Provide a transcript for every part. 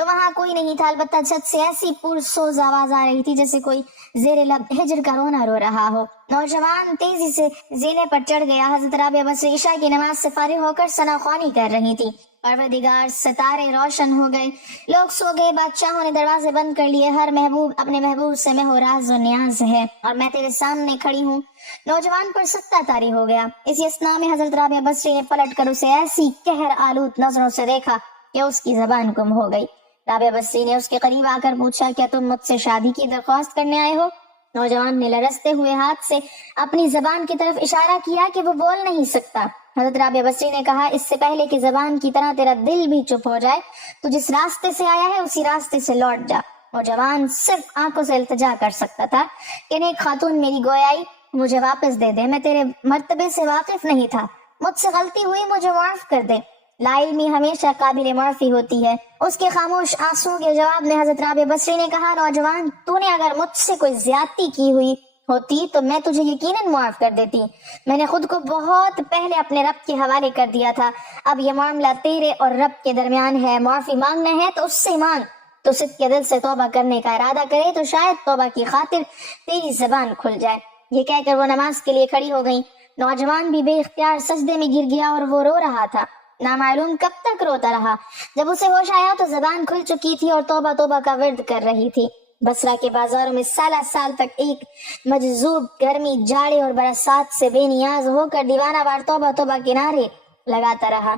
تو وہاں کوئی نہیں تھا، البتہ چھت سے ایسی پرسوز آواز آ رہی تھی جیسے کوئی زیر لب ہجر کا رونا رو رہا ہو۔ نوجوان تیزی سے زینے پر چڑھ گیا۔ حضرت رابعہ بصری عشاء کی نماز سے فارغ ہو کر ثنا خوانی کر رہی تھی۔ پروردگار، ستارے روشن ہو گئے، لوگ سو گئے، بادشاہوں نے دروازے بند کر لیے، ہر محبوب اپنے محبوب سے میں ہو راز و نیاز ہے اور میں تیرے سامنے کھڑی ہوں۔ نوجوان پر سکتہ طاری ہو گیا۔ اسی اثناء میں حضرت رابعہ بصری نے پلٹ کر اسے ایسی قہر آلود نظروں سے دیکھا کہ اس کی زبان گم ہو گئی۔ رابعہ بصری نے اس کے قریب آ کر پوچھا، کیا تم مجھ سے شادی کی درخواست کرنے آئے ہو؟ نوجوان نے لرزتے ہوئے ہاتھ سے اپنی زبان کی طرف اشارہ کیا کہ وہ بول نہیں سکتا۔ حضرت رابعہ بصری نے کہا، اس سے پہلے کہ زبان کی طرح تیرا دل بھی چپ ہو جائے تو جس راستے سے آیا ہے اسی راستے سے لوٹ جا۔ نوجوان صرف آنکھوں سے التجا کر سکتا تھا کہ نیک خاتون میری گویائی مجھے واپس دے دے، میں تیرے مرتبے سے واقف نہیں تھا، مجھ سے غلطی ہوئی، مجھے معاف کر دے۔ لا علمی ہمیشہ قابل معافی ہوتی ہے۔ اس کے خاموش آنسوؤں کے جواب میں حضرت رابعہ بصری نے کہا، نوجوان، تو نے اگر مجھ سے کوئی زیادتی کی ہوئی ہوتی تو میں تجھے یقیناً معاف کر دیتی۔ میں نے خود کو بہت پہلے اپنے رب کے حوالے کر دیا تھا۔ اب یہ معاملہ تیرے اور رب کے درمیان ہے، معافی مانگنا ہے تو اس سے مانگ۔ تو صدق کے دل سے توبہ کرنے کا ارادہ کرے تو شاید توبہ کی خاطر تیری زبان کھل جائے۔ یہ کہہ کر وہ نماز کے لیے کھڑی ہو گئی۔ نوجوان بھی بے اختیار سجدے میں گر گیا اور وہ رو رہا تھا۔ نامعلوم کب تک روتا رہا۔ جب اسے ہوش آیا تو زبان کھل چکی تھی اور توبہ توبہ کا ورد کر رہی تھی۔ بصرہ کے بازاروں میں سالہ سال تک ایک مجذوب گرمی، جاڑے اور برسات سے بے نیاز ہو کر دیوانہ وار توبہ توبہ کے نعرے لگاتا رہا۔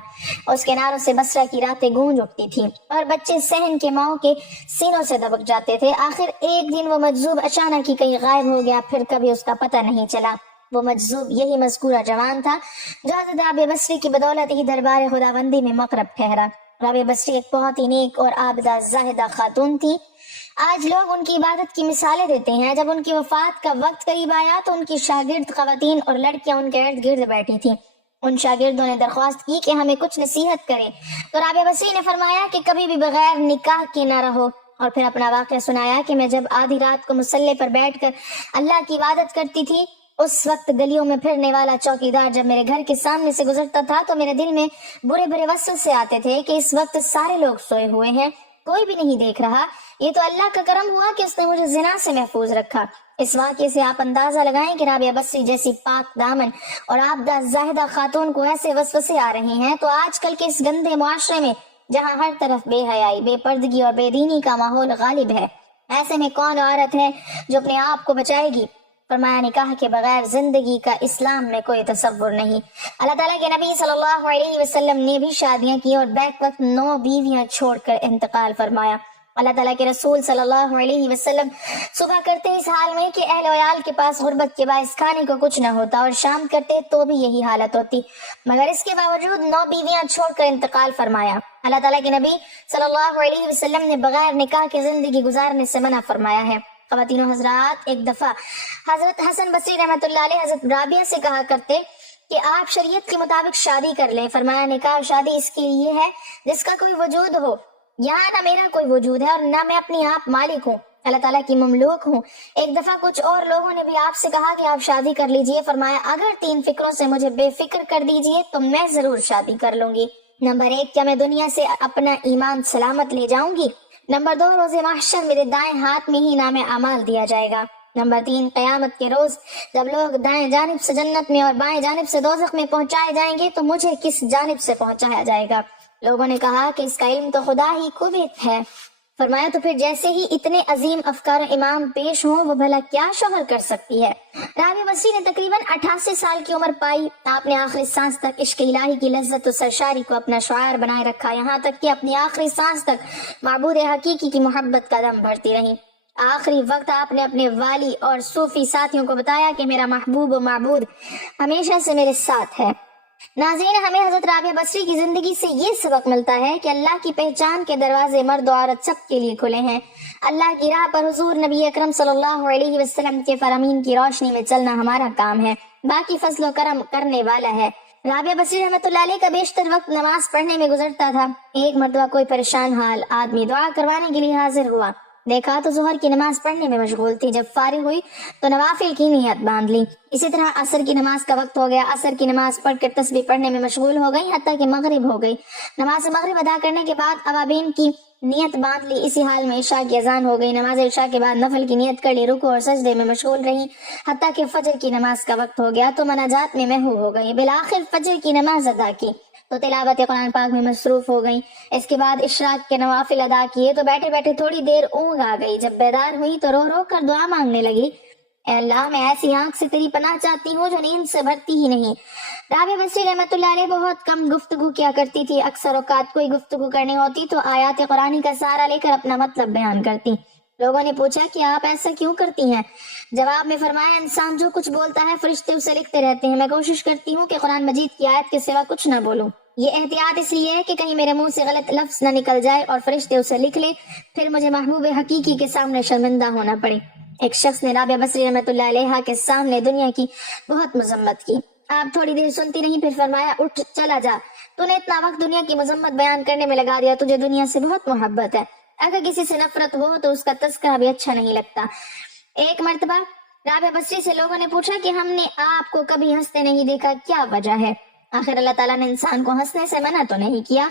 اس کے نعروں سے بصرہ کی راتیں گونج اٹھتی تھیں اور بچے صحن کے ماؤں کے سینوں سے دبک جاتے تھے۔ آخر ایک دن وہ مجذوب اچانک ہی کہیں غائب ہو گیا، پھر کبھی اس کا پتہ نہیں چلا۔ وہ مجذوب یہی مذکورہ جوان تھا جو حضرت رابعہ بصری کی بدولت ہی دربار خداوندی میں مقرب ٹھہرا۔ رابعہ بصری ایک بہت ہی نیک اور عابدہ زاہدہ خاتون تھی۔ آج لوگ ان کی عبادت کی مثالیں دیتے ہیں۔ جب ان کی وفات کا وقت قریب آیا تو ان کی شاگرد خواتین اور لڑکیاں ان کے ارد گرد بیٹھی تھیں۔ ان شاگردوں نے درخواست کی کہ ہمیں کچھ نصیحت کریں، تو رابعہ بصری نے فرمایا کہ کبھی بھی بغیر نکاح کے نہ رہو، اور پھر اپنا واقعہ سنایا کہ میں جب آدھی رات کو مصلے پر بیٹھ کر اللہ کی عبادت کرتی تھی، اس وقت گلیوں میں پھرنے والا چوکیدار جب میرے گھر کے سامنے سے گزرتا تھا تو میرے دل میں برے برے وسوسے آتے تھے کہ اس وقت سارے لوگ سوئے ہوئے ہیں، کوئی بھی نہیں دیکھ رہا۔ یہ تو اللہ کا کرم ہوا کہ اس نے مجھے زنا سے محفوظ رکھا۔ اس واقعے سے آپ اندازہ لگائیں کہ رابعہ بصری جیسی پاک دامن اور عابدہ زاہدہ خاتون کو ایسے وسوسے آ رہے ہیں تو آج کل کے اس گندے معاشرے میں جہاں ہر طرف بے حیائی، بے پردگی اور بے دینی کا ماحول غالب ہے، ایسے میں کون عورت ہے جو اپنے آپ کو بچائے گی؟ فرمایا، نکاح کے بغیر زندگی کا اسلام میں کوئی تصور نہیں۔ اللہ تعالیٰ کے نبی صلی اللہ علیہ وسلم نے بھی شادیاں کی اور بیک وقت 9 بیویاں چھوڑ کر انتقال فرمایا۔ اللہ تعالیٰ کے رسول صلی اللہ علیہ وسلم صبح کرتے اس حال میں کہ اہل ویال کے پاس غربت کے باعث کھانے کو کچھ نہ ہوتا، اور شام کرتے تو بھی یہی حالت ہوتی، مگر اس کے باوجود 9 بیویاں چھوڑ کر انتقال فرمایا۔ اللہ تعالیٰ کے نبی صلی اللہ علیہ وسلم نے بغیر نکاح کی زندگی گزارنے سے منع فرمایا ہے۔ خواتین و حضرات، ایک دفعہ حضرت حسن بصری رحمۃ اللہ علیہ حضرت رابعہ سے کہا کرتے کہ آپ شریعت کے مطابق شادی کر لیں۔ فرمایا، نکاح شادی اس کے لیے ہے جس کا کوئی وجود ہو۔ یہاں نہ میرا کوئی وجود ہے اور نہ میں اپنی آپ مالک ہوں، اللہ تعالیٰ کی مملوک ہوں۔ ایک دفعہ کچھ اور لوگوں نے بھی آپ سے کہا کہ آپ شادی کر لیجئے۔ فرمایا، اگر 3 فکروں سے مجھے بے فکر کر دیجئے تو میں ضرور شادی کر لوں گی۔ نمبر 1، کیا میں دنیا سے اپنا ایمان سلامت لے جاؤں گی؟ نمبر 2، روز محشر میرے دائیں ہاتھ میں ہی نام اعمال دیا جائے گا۔ نمبر 3، قیامت کے روز جب لوگ دائیں جانب سے جنت میں اور بائیں جانب سے دوزخ میں پہنچائے جائیں گے تو مجھے کس جانب سے پہنچایا جائے گا؟ لوگوں نے کہا کہ اس کا علم تو خدا ہی کو بھی ہے۔ فرمایا، تو پھر جیسے ہی اتنے عظیم افکار و امام پیش ہوں وہ بھلا کیا شوہر کر سکتی ہے؟ رابعہ بصری نے تقریباً 88 سال کی عمر پائی۔ آپ نے آخری سانس تک عشق الہی کی لذت و سرشاری کو اپنا شعار بنائے رکھا، یہاں تک کہ اپنی آخری سانس تک معبود حقیقی کی محبت کا دم بھرتی رہی۔ آخری وقت آپ نے اپنے والی اور صوفی ساتھیوں کو بتایا کہ میرا محبوب و معبود ہمیشہ سے میرے ساتھ ہے۔ ناظرین، ہمیں حضرت رابعہ بصری کی زندگی سے یہ سبق ملتا ہے کہ اللہ کی پہچان کے دروازے مرد و عورت سب کے لیے کھلے ہیں۔ اللہ کی راہ پر حضور نبی اکرم صلی اللہ علیہ وسلم کے فرامین کی روشنی میں چلنا ہمارا کام ہے، باقی فضل و کرم کرنے والا ہے۔ رابعہ بصری رحمۃ اللہ علیہ کا بیشتر وقت نماز پڑھنے میں گزرتا تھا۔ ایک مرتبہ کوئی پریشان حال آدمی دعا کروانے کے لیے حاضر ہوا۔ دیکھا تو ظہر کی نماز پڑھنے میں مشغول تھی، جب فارغ ہوئی تو نوافل کی نیت باندھ لی۔ اسی طرح عصر کی نماز کا وقت ہو گیا، عصر کی نماز پڑھ کر تسبیح پڑھنے میں مشغول ہو گئی حتیٰ کہ مغرب ہو گئی۔ نماز مغرب ادا کرنے کے بعد اوابین کی نیت باندھ لی، اسی حال میں عشاء کی اذان ہو گئی۔ نماز عشاء کے بعد نفل کی نیت کر لی، رکوع اور سجدے میں مشغول رہی حتیٰ کہ فجر کی نماز کا وقت ہو گیا تو مناجات میں محو ہو گئی۔ بالآخر فجر کی نماز ادا کی تو تلاوت قرآن پاک میں مصروف ہو گئی۔ اس کے بعد اشراق کے نوافل ادا کیے تو بیٹھے بیٹھے تھوڑی دیر اونگ آ گئی۔ جب بیدار ہوئی تو رو رو کر دعا مانگنے لگی، اے اللہ میں ایسی آنکھ سے تیری پناہ چاہتی ہوں جو نیند سے بھرتی ہی نہیں۔ رابعہ بصری رحمۃ اللہ علیہ بہت کم گفتگو کیا کرتی تھی، اکثر اوقات کوئی گفتگو کرنی ہوتی تو آیات قرآنی کا سہارا لے کر اپنا مطلب بیان کرتی۔ لوگوں نے پوچھا کہ آپ ایسا کیوں کرتی ہیں؟ جواب میں فرمایا، انسان جو کچھ بولتا ہے فرشتے اسے لکھتے رہتے ہیں، میں کوشش کرتی ہوں کہ قرآن مجید کی آیت کے سوا کچھ نہ بولوں۔ یہ احتیاط اس لیے ہے کہ کہیں میرے منہ سے غلط لفظ نہ نکل جائے اور فرشتے اسے لکھ لے، پھر مجھے محبوب حقیقی کے سامنے شرمندہ ہونا پڑے۔ ایک شخص نے رابعہ بصری رحمۃ اللہ علیہ کے سامنے دنیا کی بہت مذمت کی۔ آپ تھوڑی دیر سنتی نہیں، پھر فرمایا، اٹھ چلا جا، تو نے اتنا وقت دنیا کی مذمت بیان کرنے میں لگا دیا، تجھے دنیا سے بہت محبت ہے، اگر کسی سے نفرت ہو تو اس کا تذکرہ بھی اچھا نہیں لگتا۔ ایک مرتبہ رابعہ بصری سے لوگوں نے پوچھا کہ ہم نے آپ کو کبھی ہنستے نہیں دیکھا، کیا وجہ ہے؟ آخر اللہ تعالیٰ نے انسان کو ہنسنے سے منع تو نہیں کیا۔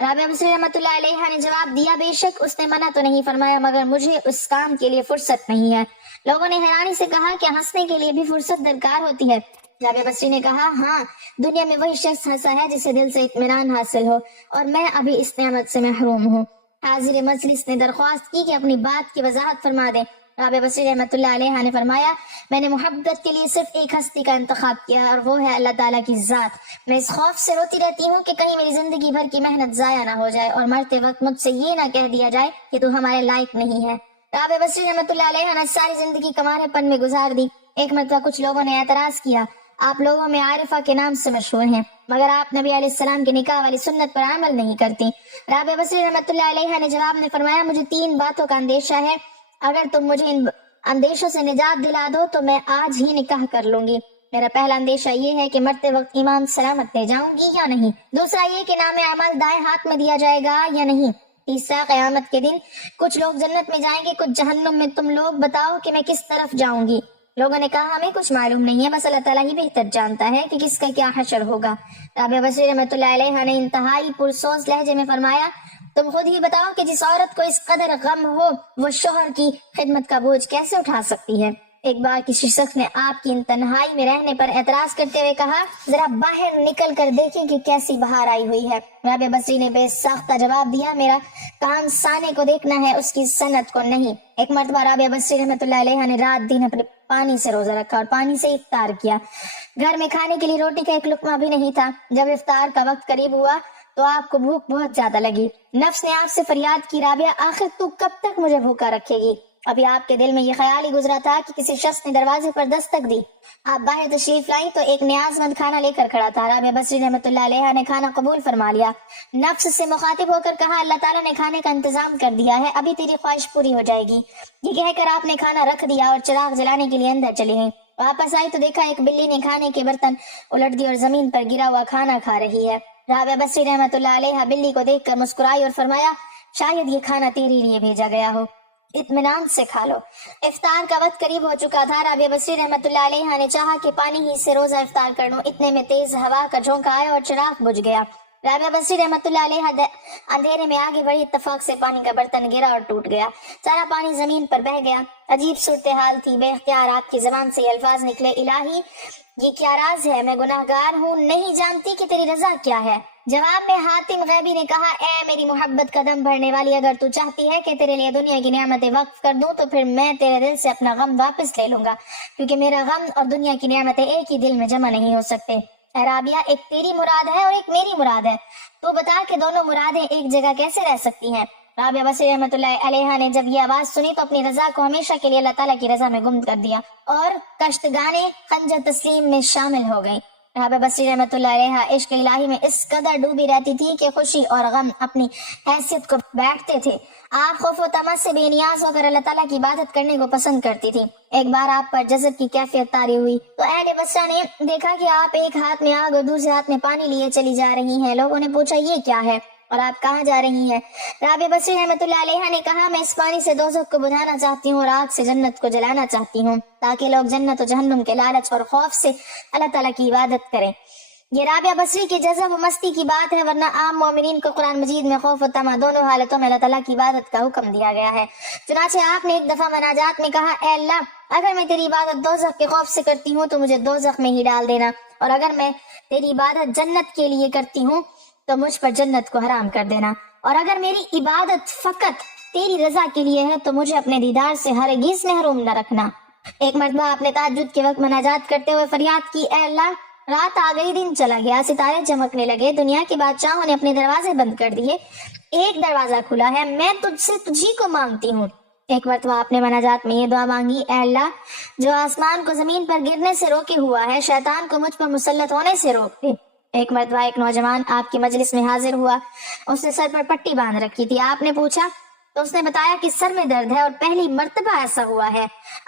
رابعہ بصری رحمۃ اللہ علیہ نے جواب دیا، بے شک اس نے منع تو نہیں فرمایا، مگر مجھے اس کام کے لیے فرصت نہیں ہے۔ لوگوں نے حیرانی سے کہا کہ ہنسنے کے لیے بھی فرصت درکار ہوتی ہے؟ رابعہ بصری نے کہا، ہاں، دنیا میں وہی شخص ہنسا ہے جسے دل سے اطمینان حاصل ہو، اور میں ابھی اس نعمت سے محروم ہوں۔ حاضر مجلس نے درخواست کی کہ اپنی بات کی وضاحت فرما دیں۔ رابعہ بصری رحمۃ اللہ علیہ نے فرمایا، میں نے محبت کے لیے صرف ایک ہستی کا انتخاب کیا اور وہ ہے اللہ تعالیٰ کی ذات۔ میں اس خوف سے روتی رہتی ہوں کہ کہیں میری زندگی بھر کی محنت ضائع نہ ہو جائے اور مرتے وقت مجھ سے یہ نہ کہہ دیا جائے کہ تو ہمارے لائق نہیں ہے۔ رابعہ بصری رحمۃ اللہ علیہ نے ساری زندگی کمارے پن میں گزار دی۔ ایک مرتبہ کچھ لوگوں نے اعتراض کیا، آپ لوگوں میں عارفہ کے نام سے مشہور ہیں، مگر آپ نبی علیہ السلام کے نکاح والی سنت پر عمل نہیں کرتی۔ رابعہ بصری رحمۃ اللہ علیہ نے جواب میں فرمایا، مجھے 3 باتوں کا اندیشہ ہے، اگر تم مجھے ان اندیشوں سے نجات دلا دو تو میں آج ہی نکاح کر لوں گی۔ میرا پہلا اندیشہ یہ ہے کہ مرتے وقت ایمان سلامت لے جاؤں گی یا نہیں، دوسرا یہ کہ نام عمل دائیں ہاتھ میں دیا جائے گا یا نہیں، تیسرا قیامت کے دن کچھ لوگ جنت میں جائیں گے، کچھ جہنم میں، تم لوگ بتاؤ کہ میں کس طرف جاؤں گی؟ لوگوں نے کہا، ہمیں کچھ معلوم نہیں ہے، بس اللہ تعالیٰ ہی بہتر جانتا ہے کہ کس کا کیا حشر ہوگا۔ رابعہ بصری رحمۃ اللہ علیہ نے انتہائی پرسوز لہجے میں فرمایا، تم خود ہی بتاؤ کہ جس عورت کو اس قدر غم ہو وہ شوہر کی خدمت کا بوجھ کیسے اٹھا سکتی ہے؟ ایک بار کسی شخص نے آپ کی ان تنہائی میں رہنے پر اعتراض کرتے ہوئے کہا، ذرا باہر نکل کر دیکھیں کہ کیسی بہار آئی ہوئی ہے۔ رابعہ بصری نے بے ساختہ جواب دیا، میرا کام سانے کو دیکھنا ہے، اس کی صنعت کو نہیں۔ ایک مرتبہ رابعہ بصری رحمۃ اللہ علیہ نے رات دن اپنے پانی سے روزہ رکھا اور پانی سے افطار کیا۔ گھر میں کھانے کے لیے روٹی کا ایک لقمہ بھی نہیں تھا۔ جب افطار کا وقت قریب ہوا تو آپ کو بھوک بہت زیادہ لگی۔ نفس نے آپ سے فریاد کی، رابعہ آخر تو کب تک مجھے بھوکا رکھے گی؟ ابھی آپ کے دل میں یہ خیال ہی گزرا تھا کہ کسی شخص نے دروازے پر دستک دی۔ آپ باہر تشریف لائی تو ایک نیاز مند کھانا لے کر کھڑا تھا۔ رابعہ بصری رحمۃ اللہ علیہ نے کھانا قبول فرما لیا۔ نفس سے مخاطب ہو کر کہا، اللہ تعالیٰ نے کھانے کا انتظام کر دیا ہے، ابھی تیری خواہش پوری ہو جائے گی۔ یہ کہہ کر آپ نے کھانا رکھ دیا اور چراغ جلانے کے لیے اندر چلے گئے۔ واپس آئی تو دیکھا ایک بلی نے کھانے کے برتن الٹ دی اور زمین پر گرا ہوا کھانا کھا رہی ہے۔ رابعہ بصری رحمۃ اللہ علیہ بلی کو دیکھ کر مسکرائی اور فرمایا، شاید یہ کھانا تیرے لیے بھیجا گیا ہو، اطمینان سے کھا لو۔ افطار کا وقت قریب ہو چکا تھا۔ رابعہ بصری رحمۃ اللہ علیہ نے چاہا کہ پانی ہی سے روزہ افطار کر لوں، اتنے میں تیز ہوا کا جھونکا آیا اور چراغ بجھ گیا۔ رابعہ بصری رحمۃ اللہ علیہ اندھیرے میں آگے بڑھی، اتفاق سے پانی کا برتن گرا اور ٹوٹ گیا، سارا پانی زمین پر بہہ گیا۔ عجیب صورتحال تھی، بے اختیار آپ کی زبان سے یہ الفاظ نکلے، الہی یہ کیا راز ہے، میں گناہ گار ہوں، نہیں جانتی کہ تیری رضا کیا ہے۔ جواب میں حاتم غیبی نے کہا، اے میری محبت کا دم بھرنے والی، اگر تو چاہتی ہے کہ تیرے لیے دنیا کی نعمتیں وقف کر دوں تو پھر میں تیرے دل سے اپنا غم واپس لے لوں گا، کیونکہ میرا غم اور دنیا کی نعمتیں ایک ہی دل میں جمع نہیں ہو سکتے۔ اے رابعہ، ایک تیری مراد ہے اور ایک میری مراد ہے، تو بتا کہ دونوں مرادیں ایک جگہ کیسے رہ سکتی ہیں؟ رابعہ بصری رحمۃ اللہ علیہ نے جب یہ آواز سنی تو اپنی رضا کو ہمیشہ کے لیے اللہ تعالیٰ کی رضا میں گم کر دیا اور کشتگانے خنجر تسلیم میں شامل ہو گئی۔ رابعہ بصری رحمۃ اللہ علیہ عشق الہی میں اس قدر ڈوبی رہتی تھی کہ خوشی اور غم اپنی حیثیت کو بیٹھتے تھے۔ آپ خوف و طمع سے بے نیاز ہو کر اللہ تعالیٰ کی عبادت کرنے کو پسند کرتی تھی۔ ایک بار آپ پر جذب کی کیفیت طاری ہوئی تو اہل بصرہ نے دیکھا کہ آپ ایک ہاتھ میں آگ اور دوسرے ہاتھ میں پانی لیے چلی جا رہی ہیں۔ لوگوں نے پوچھا، یہ کیا ہے؟ اور آپ کہاں جا رہی ہیں؟ رابعہ بصری رحمۃ اللہ علیہ نے کہا میں اس پانی سے دوزخ کو بجھانا چاہتی ہوں اور آگ سے جنت کو جلانا چاہتی ہوں تاکہ لوگ جنت و جہنم کے لالچ اور خوف سے اللہ تعالیٰ کی عبادت کریں۔ یہ رابعہ بصری کی جذب و مستی کی بات ہے، ورنہ عام مومنین کو قرآن مجید میں خوف و طمع دونوں حالتوں میں اللہ تعالیٰ کی عبادت کا حکم دیا گیا ہے۔ چنانچہ آپ نے ایک دفعہ مناجات میں کہا اے اللہ اگر میں تیری عبادت دوزخ کے خوف سے کرتی ہوں تو مجھے دوزخ میں ہی ڈال دینا، اور اگر میں تیری عبادت جنت کے لیے کرتی ہوں تو مجھ پر جنت کو حرام کر دینا، اور اگر میری عبادت فقط تیری رضا کے لیے ہے تو مجھے اپنے دیدار سے ہرگز محروم نہ رکھنا۔ ایک مرتبہ آپ نے تہجد کے وقت مناجات کرتے ہوئے فریاد کی اے اللہ رات آ گئی، دن چلا گیا، ستارے چمکنے لگے، دنیا کے بادشاہوں نے اپنے دروازے بند کر دیے، ایک دروازہ کھلا ہے، میں تجھ سے تجھی کو مانگتی ہوں۔ ایک مرتبہ آپ نے مناجات میں یہ دعا مانگی اے اللہ جو آسمان کو زمین پر گرنے سے روکے ہوا ہے شیطان کو مجھ پر مسلط ہونے سے روک دے۔ ایک مرتبہ ایک نوجوان آپ کی مجلس میں حاضر ہوا، اس نے سر پر پٹی باندھ رکھی تھی، آپ نے پوچھا تو اس نے بتایا کہ سر میں درد ہے اور پہلی مرتبہ ایسا ہوا ہے۔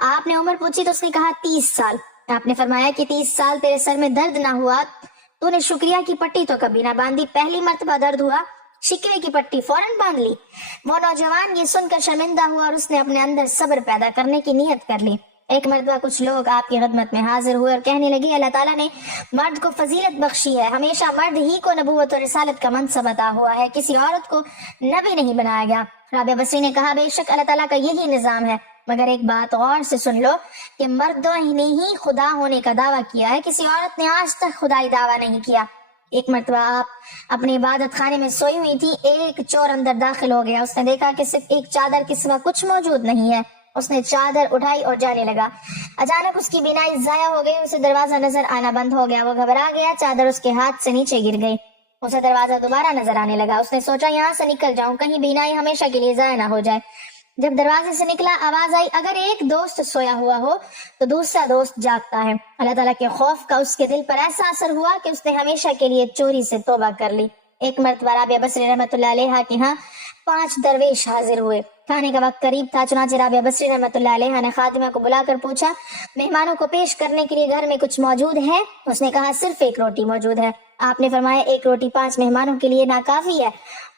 آپ نے عمر پوچھی تو اس نے کہا 30 سال۔ آپ نے فرمایا کہ 30 سال تیرے سر میں درد نہ ہوا تو نے شکریہ کی پٹی تو کبھی نہ باندھی، پہلی مرتبہ درد ہوا شکوے کی پٹی فوراً باندھ لی۔ وہ نوجوان یہ سن کر شرمندہ ہوا اور اس نے اپنے اندر صبر پیدا کرنے کی نیت کر لی۔ ایک مرتبہ کچھ لوگ آپ کی خدمت میں حاضر ہوئے اور کہنے لگے اللہ تعالیٰ نے مرد کو فضیلت بخشی ہے، ہمیشہ مرد ہی کو نبوت اور رسالت کا منصب عطا ہوا ہے، کسی عورت کو نبی نہیں بنایا گیا۔ رابعہ بصری نے کہا بے شک اللہ تعالیٰ کا یہی نظام ہے، مگر ایک بات غور سے سن لو کہ مردوں نے ہی خدا ہونے کا دعویٰ کیا ہے، کسی عورت نے آج تک خدائی دعویٰ نہیں کیا۔ ایک مرتبہ آپ اپنی عبادت خانے میں سوئی ہوئی تھی، ایک چور اندر داخل ہو گیا، اس نے دیکھا کہ صرف ایک چادر کے سوا کچھ موجود نہیں ہے، اس نے چادر اٹھائی اور جانے لگا، اچانک اس کی بینائی ضائع ہو گئی، اسے دروازہ نظر آنا بند ہو گیا، وہ گھبرا گیا، چادر اس کے ہاتھ سے نیچے گر گئی، اسے دروازہ دوبارہ نظر آنے لگا، اس نے سوچا یہاں سے نکل جاؤں کہیں بینائی ہمیشہ کے لیے ضائع نہ ہو جائے۔ جب دروازے سے نکلا آواز آئی اگر ایک دوست سویا ہوا ہو تو دوسرا دوست جاگتا ہے۔ اللہ تعالیٰ کے خوف کا اس کے دل پر ایسا اثر ہوا کہ اس نے ہمیشہ کے لیے چوری سے توبہ کر لی۔ ایک مرتبہ رابعہ بصری رحمۃ اللہ علیہ کے ہاں 5 درویش حاضر ہوئے، کھانے کا وقت قریب تھا، چنانچہ رابعہ بصری رحمۃ اللہ علیہ نے خادمہ کو بلا کر پوچھا مہمانوں کو پیش کرنے کے لیے گھر میں کچھ موجود ہے؟ اس نے کہا صرف ایک روٹی موجود ہے۔ آپ نے فرمایا ایک روٹی 5 مہمانوں کے لیے ناکافی ہے۔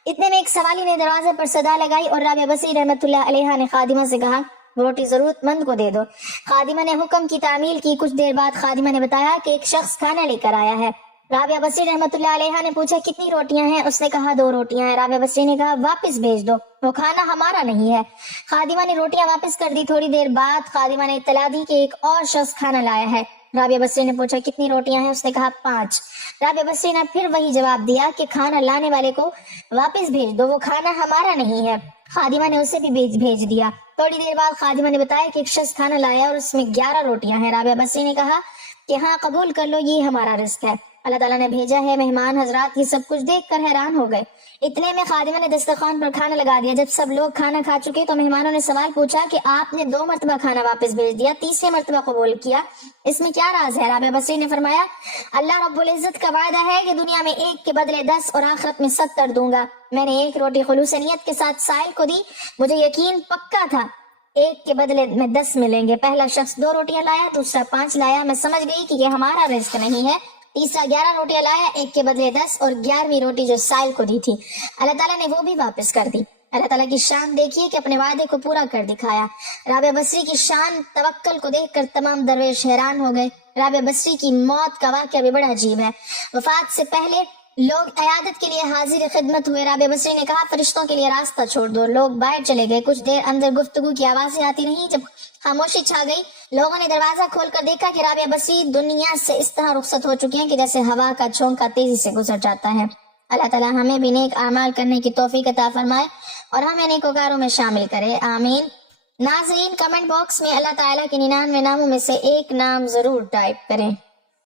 اتنے میں ایک سوالی نے دروازے پر صدا لگائی اور رابعہ بصری رحمۃ اللہ علیہ نے خادمہ سے کہا روٹی ضرورت مند کو دے دو۔ خادمہ نے حکم کی تعمیل کی، کچھ دیر بعد خادمہ نے بتایا کہ ایک شخص کھانا لے کر آیا ہے۔ رابعہ بصری رحمۃ اللہ علیہ نے پوچھا کتنی روٹیاں ہیں؟ اس نے کہا 2 روٹیاں ہیں۔ رابعہ بصری نے کہا واپس بھیج دو، وہ کھانا ہمارا نہیں ہے۔ خادمہ نے روٹیاں واپس کر دی۔ تھوڑی دیر بعد خادمہ نے اطلاع دی کہ ایک اور شخص کھانا لایا ہے۔ رابعہ بصری نے پوچھا کتنی روٹیاں ہیں؟ اس نے کہا 5۔ رابعہ بصری نے پھر وہی جواب دیا کہ کھانا لانے والے کو واپس بھیج دو، وہ کھانا ہمارا نہیں ہے۔ خادمہ نے اسے بھی بھیج دیا۔ تھوڑی دیر بعد خادمہ نے بتایا کہ ایک شخص کھانا لایا اور اس میں 11 روٹیاں ہیں۔ رابعہ بصری نے کہا کہ ہاں قبول کر لو، یہ ہمارا رزق ہے، اللہ تعالیٰ نے بھیجا ہے۔ مہمان حضرات یہ سب کچھ دیکھ کر حیران ہو گئے۔ اتنے میں خادمہ نے دسترخوان پر کھانا لگا دیا۔ جب سب لوگ کھانا کھا چکے تو مہمانوں نے سوال پوچھا کہ آپ نے 2 مرتبہ کھانا واپس بھیج دیا، تیسری مرتبہ قبول کیا، اس میں کیا راز ہے؟ رابعہ بصری نے فرمایا اللہ رب العزت کا وعدہ ہے کہ دنیا میں 1 کے بدلے 10 اور آخرت میں 70 دوں گا۔ میں نے 1 روٹی خلوص نیت کے ساتھ سائل کو دی، مجھے یقین پکا تھا 1 کے بدلے میں 10 ملیں گے۔ پہلا شخص 2 روٹیاں لایا، دوسرا 5 لایا، میں سمجھ گئی کہ یہ ہمارا رزق نہیں ہے۔ تیسرا 11 روٹیاں لایا، 1 کے بدلے 10 اور 11ویں روٹی جو سائل کو دی تھی اللہ تعالیٰ نے وہ بھی واپس کر دی۔ اللہ تعالیٰ کی شان دیکھیے کہ اپنے وعدے کو پورا کر دکھایا۔ رابعہ بصری کی شان توکل کو دیکھ کر تمام درویش حیران ہو گئے۔ رابعہ بصری کی موت کا واقعہ بھی بڑا عجیب ہے۔ وفات سے پہلے لوگ عیادت کے لیے حاضر خدمت ہوئے۔ رابعہ بصری نے کہا فرشتوں کے لیے راستہ چھوڑ دو۔ لوگ باہر چلے گئے، کچھ دیر اندر گفتگو کی آوازیں آتی رہیں۔ جب خاموشی چھا گئی لوگوں نے دروازہ کھول کر دیکھا کہ رابعہ بصری دنیا سے اس طرح رخصت ہو چکی ہیں کہ جیسے ہوا کا جھونکا تیزی سے گزر جاتا ہے۔ اللہ تعالیٰ ہمیں بھی نیک اعمال کرنے کی توفیق عطا فرمائے اور ہمیں نیکوکاروں میں شامل کرے، آمین۔ ناظرین کمنٹ باکس میں اللہ تعالیٰ کے 99 ناموں میں سے ایک نام ضرور ٹائپ کریں۔